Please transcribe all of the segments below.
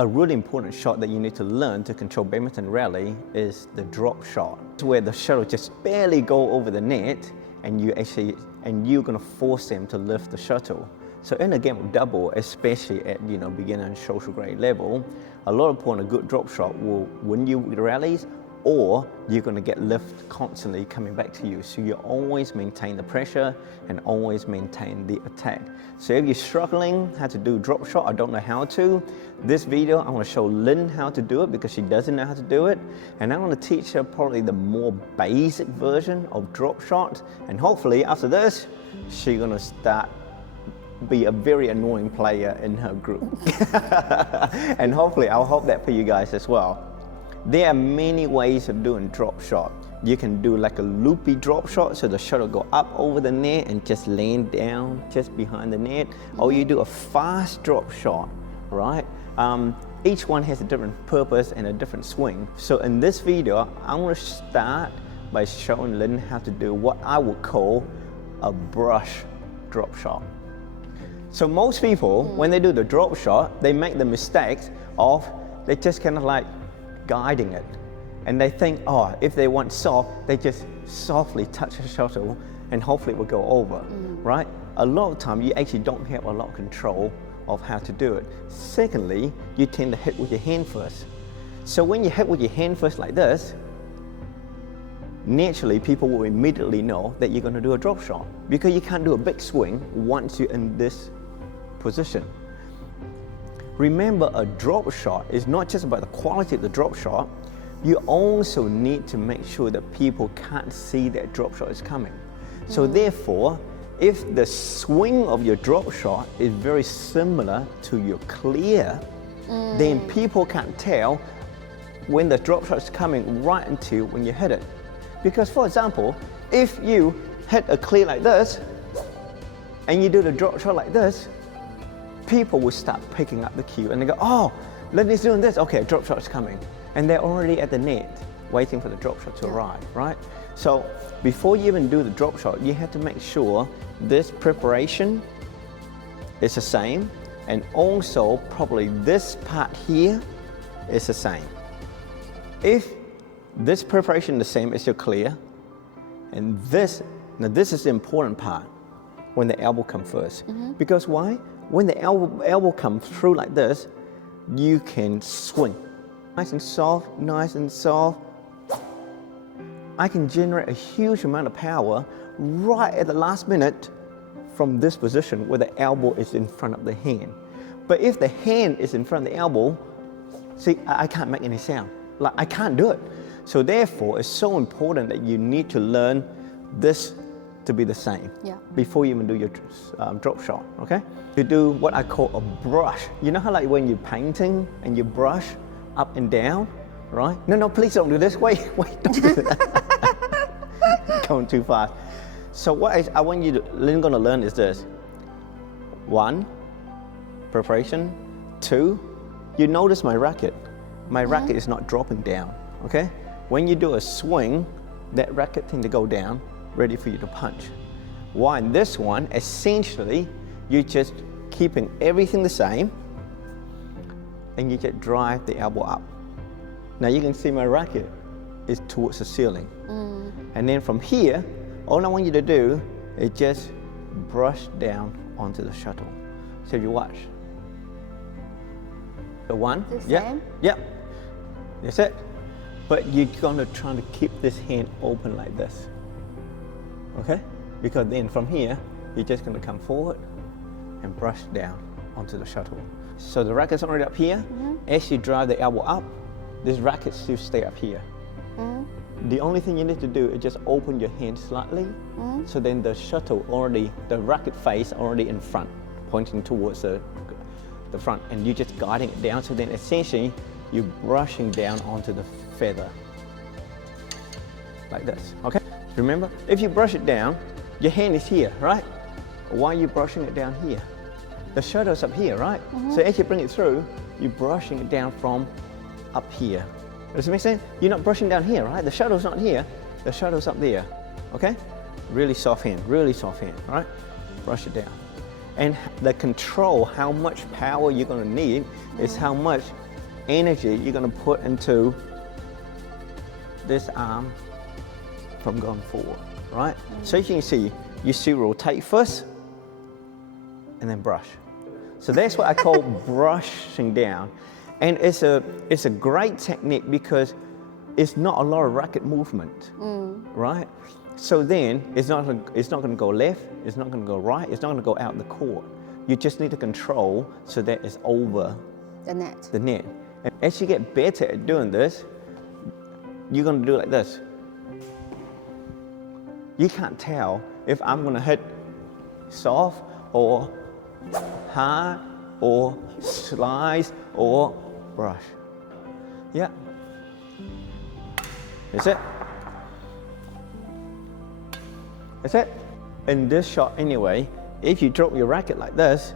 A really important shot that you need to learn to control badminton rally is the drop shot, where the shuttle just barely go over the net and you're going to force them to lift the shuttle. So in a game of double, especially at beginner and social grade level, a lot of point a good drop shot will win you the rallies, or you're going to get lift constantly coming back to you. So you always maintain the pressure and always maintain the attack. So if you're struggling how to do drop shot, I don't know how to, this video I'm going to show Lynn how to do it because she doesn't know how to do it, and I'm going to teach her probably the more basic version of drop shot, and hopefully after this she's going to start be a very annoying player in her group. And hopefully I'll hope that for you guys as well. There are many ways of doing drop shot. You can do like a loopy drop shot, so the shuttle go up over the net and just land down just behind the net. Or you do a fast drop shot, right? Each one has a different purpose and a different swing. So in this video, I'm going to start by showing Lynn how to do what I would call a brush drop shot. So most people, when they do the drop shot, they make the mistakes of they just kind of like guiding it, and they think, oh, if they want soft, they just softly touch the shuttle and hopefully it will go over, right? A lot of time you actually don't have a lot of control of how to do it. Secondly, you tend to hit with your hand first. So when you hit with your hand first like this, naturally people will immediately know that you're going to do a drop shot, because you can't do a big swing once you're in this position. Remember, a drop shot is not just about the quality of the drop shot, you also need to make sure that people can't see that drop shot is coming. So therefore, if the swing of your drop shot is very similar to your clear, then people can't tell when the drop shot is coming right until when you hit it. Because for example, if you hit a clear like this, and you do the drop shot like this, people will start picking up the cue and they go, oh, Lindy's doing this, okay, drop shot's coming. And they're already at the net waiting for the drop shot to arrive, right? So before you even do the drop shot, you have to make sure this preparation is the same, and also probably this part here is the same. If this preparation is the same as your clear, and this, now this is the important part, when the elbow comes first. Because why? When the elbow comes through like this, you can swing. Nice and soft, nice and soft. I can generate a huge amount of power right at the last minute from this position where the elbow is in front of the hand. But if the hand is in front of the elbow, see, I can't make any sound. Like, I can't do it. So therefore, it's so important that you need to learn this to be the same before you even do your drop shot, okay? You do what I call a brush. You know how like when you're painting and you brush up and down, right? No, please don't do this. Wait, don't do that. Going too fast. So what I want you to, Lynn gonna learn is this. 1, preparation. 2, you notice my racket. My racket is not dropping down, okay? When you do a swing, that racket tends to go down, ready for you to punch. While in this one, essentially, you're just keeping everything the same, and you just drive the elbow up. Now you can see my racket is towards the ceiling. And then from here, all I want you to do is just brush down onto the shuttle. So if you watch. The 1, yep, that's it. But you're gonna try to keep this hand open like this. Okay? Because then from here, you're just going to come forward and brush down onto the shuttle. So the racket's already up here. As you drive the elbow up, this racket still stay up here. The only thing you need to do is just open your hand slightly, so then the shuttle already, the racket face already in front, pointing towards the front, and you're just guiding it down, so then essentially you're brushing down onto the feather. Like this, okay? Remember, if you brush it down, your hand is here, right? Why are you brushing it down here? The shuttle's up here, right? So as you bring it through, you're brushing it down from up here. Does it make sense? You're not brushing down here, right? The shuttle's not here, the shuttle's up there, okay? Really soft hand, right? Brush it down. And the control, how much power you're gonna need, is how much energy you're going to put into this arm from going forward, right? So you can see, you see rotate first and then brush. So that's what I call brushing down. And it's a great technique because it's not a lot of racket movement, right? So then it's not going to go left, it's not going to go right, it's not going to go out the court. You just need to control so that it's over The net. the net. And as you get better at doing this, you're going to do it like this. You can't tell if I'm going to hit soft or hard or slice or brush. Yeah. That's it. That's it. In this shot anyway, if you drop your racket like this,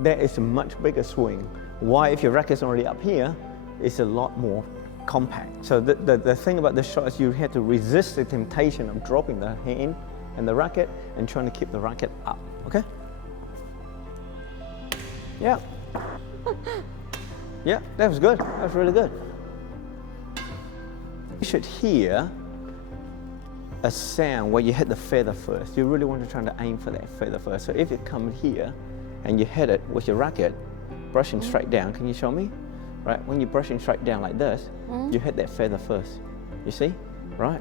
that is a much bigger swing. Why, if your racket's already up here, it's a lot more compact. So the thing about this shot is you have to resist the temptation of dropping the hand and the racket and trying to keep the racket up, okay? Yeah. Yeah, that was good. That was really good. You should hear a sound where you hit the feather first. You really want to try to aim for that feather first. So if you come here and you hit it with your racket, brushing straight down, can you show me? Right, when you're brushing straight down like this, you hit that feather first. You see? Right?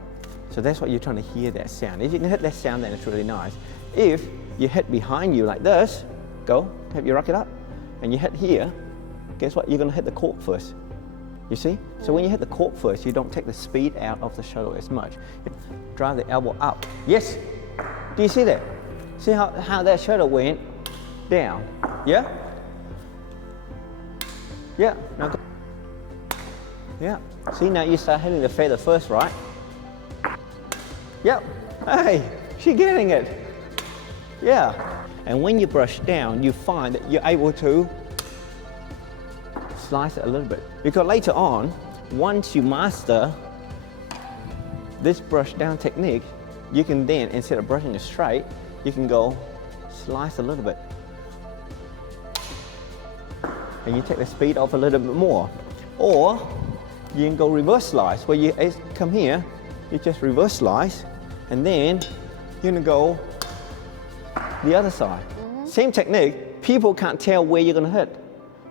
So that's what you're trying to hear, that sound. If you can hit that sound, then it's really nice. If you hit behind you like this, go, have your racket up, and you hit here, guess what? You're going to hit the cork first. You see? So when you hit the cork first, you don't take the speed out of the shuttle as much. You drive the elbow up. Yes? Do you see that? See how that shuttle went down? Yeah? Yeah. Now go. Yeah. See, now you start hitting the feather first, right? Yep. Hey, she's getting it. Yeah. And when you brush down, you find that you're able to slice it a little bit. Because later on, once you master this brush down technique, you can then, instead of brushing it straight, you can go slice a little bit. And you take the speed off a little bit more. Or you can go reverse slice, where you come here, you just reverse slice, and then you're gonna go the other side. Same technique, people can't tell where you're gonna hit.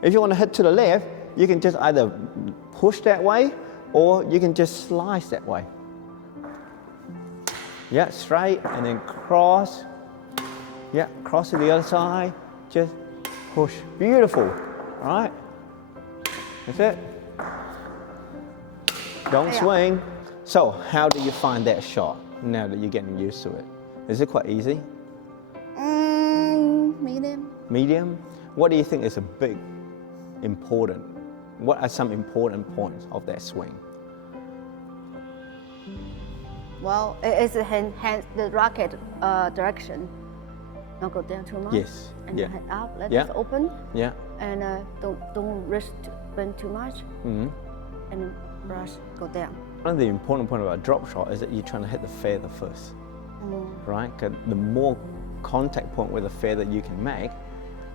If you want to hit to the left, you can just either push that way, or you can just slice that way. Yeah, straight, and then cross. Yeah, cross to the other side, just push. Beautiful. All right, that's it. Don't swing. So how do you find that shot now that you're getting used to it? Is it quite easy? Medium. Medium? What do you think is important? What are some important points of that swing? Well, it's the racket direction. Not go down too much. Yes. And Yeah. head up, let Yeah. it open. Yeah. And don't risk to bend too much. And brush, go down. One of the important points about a drop shot is that you're trying to hit the feather first, right? 'Cause the more contact point with the feather you can make,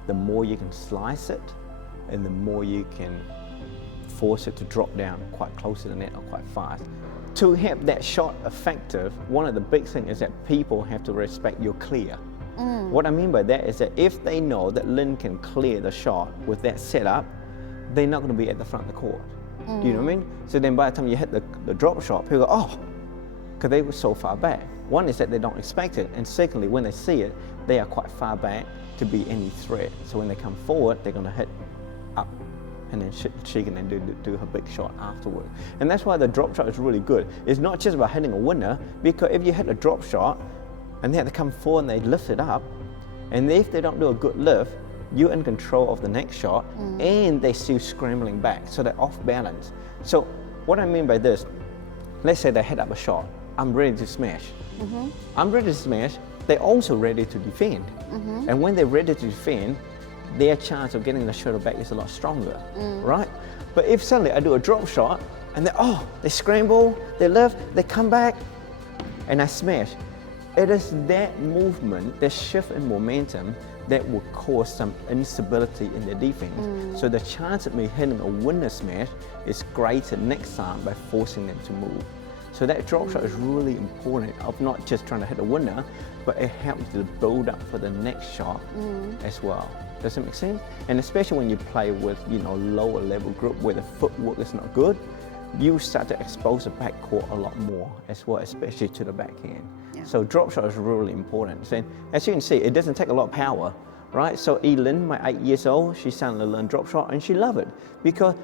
the more you can slice it, and the more you can force it to drop down quite close to the net or quite fast. To have that shot effective, one of the big things is that people have to respect your clear. What I mean by that is that if they know that Lynn can clear the shot with that setup, they're not going to be at the front of the court. Do you know what I mean? So then by the time you hit the drop shot, people go, oh, because they were so far back. One is that they don't expect it, and secondly, when they see it, they are quite far back to be any threat. So when they come forward, they're going to hit up, and then she can then do her big shot afterward. And that's why the drop shot is really good. It's not just about hitting a winner, because if you hit a drop shot, and they have to come forward and they lift it up, and if they don't do a good lift, you're in control of the next shot, and they're still scrambling back, so they're off balance. So what I mean by this, let's say they hit up a shot, I'm ready to smash. I'm ready to smash, they're also ready to defend. And when they're ready to defend, their chance of getting the shuttle back is a lot stronger, right? But if suddenly I do a drop shot, and they scramble, they lift, they come back, and I smash, it is that movement, that shift in momentum, that will cause some instability in the defense. So the chance of me hitting a winner smash is greater next time by forcing them to move. So that drop shot is really important of not just trying to hit a winner, but it helps to build up for the next shot as well. Does that make sense? And especially when you play with, you know, lower level group where the footwork is not good, you start to expose the backcourt a lot more as well, especially to the backhand. Yeah. So drop shot is really important. So as you can see, it doesn't take a lot of power, right? So Elin, my 8 years old, she's starting to learn drop shot and she loves it because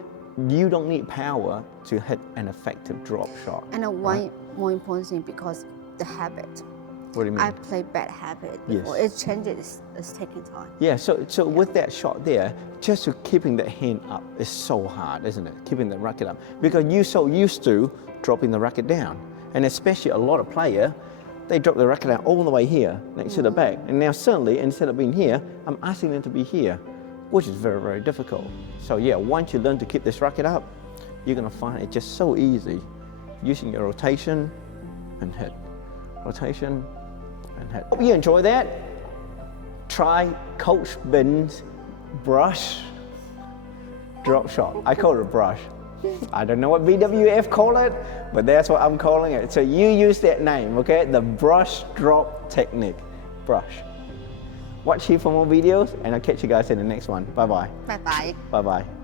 you don't need power to hit an effective drop shot. And one more important thing, because the habit. What do you mean? I play bad habit before. Yes. It changes, it's taking time. Yeah, so with that shot there, just to keeping that hand up is so hard, isn't it? Keeping the racket up. Because you're so used to dropping the racket down. And especially a lot of players, they drop the racket down all the way here, next to the back. And now suddenly, instead of being here, I'm asking them to be here, which is very, very difficult. So yeah, once you learn to keep this racket up, you're gonna find it just so easy, using your rotation and hit. Rotation and hit. Hope you enjoy that. Try Coach Bin's brush drop shot. I call it a brush. I don't know what BWF call it, but that's what I'm calling it. So you use that name, okay? The brush drop technique. Brush. Watch here for more videos, and I'll catch you guys in the next one. Bye-bye. Bye-bye. Bye-bye.